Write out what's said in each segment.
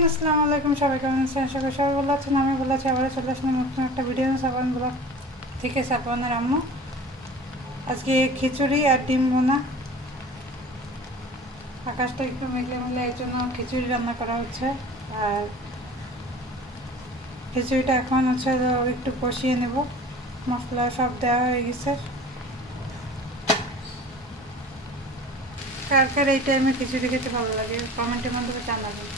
Everyone, আসসালামু আলাইকুম। সবাই কেমন আছেন? আশা করি সবাই ভালো আছেন। আমি ভালো আছি। আবার চলে আসলাম নতুন একটা ভিডিও সাবান ব্লগ থেকে। সাবানের আম্মু আজকে খিচুড়ি আর ডিম ভুনা। আকাশটা একটু মেঘলে মেঘলে, এর জন্য খিচুড়ি রান্না করা হচ্ছে। আর খিচুড়িটা এখন হচ্ছে একটু কষিয়ে নেব। মশলা সব দেওয়া হয়ে গেছে। কার কার এই টাইমে খিচুড়ি খেতে ভালো লাগে কমেন্টের মাধ্যমে জানাবেন।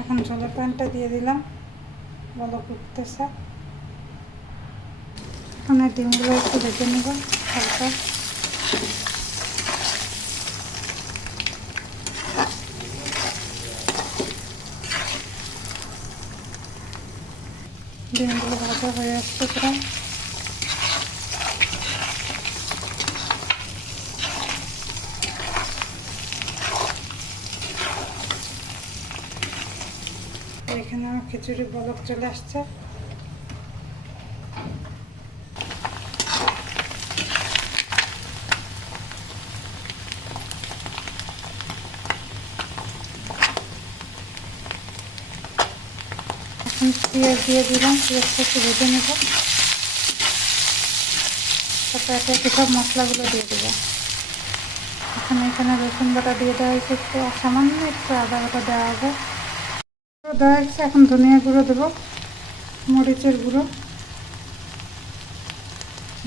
এখন ছোলা প্যানটা দিয়ে দিলাম, ভালো ফুটতেছে। এখন ডিমগুলো একটু ভেজে নেব হালকা। ডিমগুলো ভাজা হয়ে আসছে প্রায়। এখানে আমার খিচুড়ি বলক চলে আসছে। এখন পেঁয়াজ দিয়ে দিলাম, পেঁয়াজটা একটু ভেজে নেব। তারপর একে সব মশলাগুলো দিয়ে দেবো। এখানে রসুন বাটা দিয়ে দেওয়া হয়েছে, একটু সামান্য একটু আদা বাটা দেওয়া হবে। দেওয়া হয়েছে। এখন ধনিয়া গুঁড়ো দেবো, মরিচের গুঁড়ো,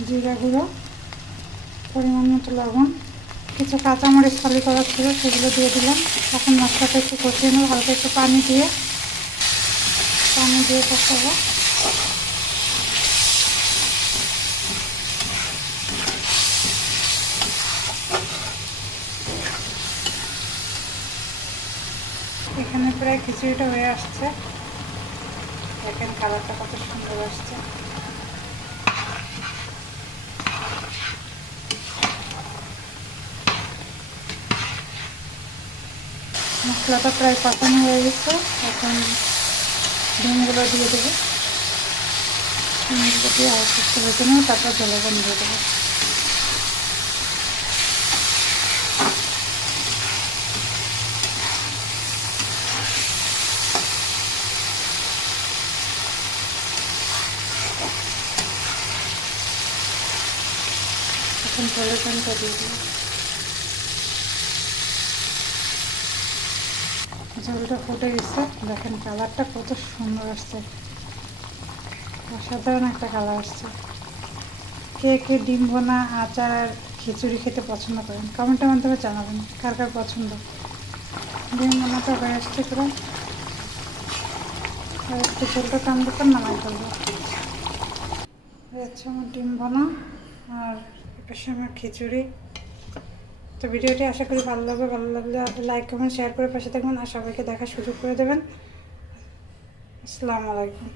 জিরা গুঁড়ো, পরিমাণ মতো লবণ, কিছু কাঁচামরিচ খালি করা ছিল সেগুলো দিয়ে দিলাম। এখন মশলাটা একটু কষিয়ে নেবো, হালকা একটু পানি দিয়ে কষাবো। এখানে প্রায় খিচুড়িটা হয়ে আসছে। দেখেন কালারটা কত সুন্দর আসছে। মশলাটা প্রায় কষানো হয়ে গেছে। এখন ডিমগুলো দিয়ে দেবো। ডিমগুলো দিয়ে আর একটু ভেজে নেবো, তারপর জলপান দিয়ে দেবো। এখন জলপানটা দিয়ে দেবো। ঝোলটা ফুটে গেছে। দেখেন কালারটা কত সুন্দর আসছে, অসাধারণ একটা কালার আসছে। কে কে ডিম ভুনা, আচার, খিচুড়ি খেতে পছন্দ করেন কমেন্টের মাধ্যমে জানাবেন কার কার পছন্দ। ডিম ভুনাটা হয়ে আসছে প্রায়। আর একটু ঝোলটা টানবে তো নামাই ফেলবো। হচ্ছে আমার ডিম ভুনা আর এপাশে আমার খিচুড়ি। তো ভিডিওটি আশা করি ভালো লাগবে। ভালো লাগলে লাইক কমেন্ট শেয়ার করে পাশে থাকবেন আর সবাইকে দেখার সুযোগ করে দেবেন। আসসালামু আলাইকুম।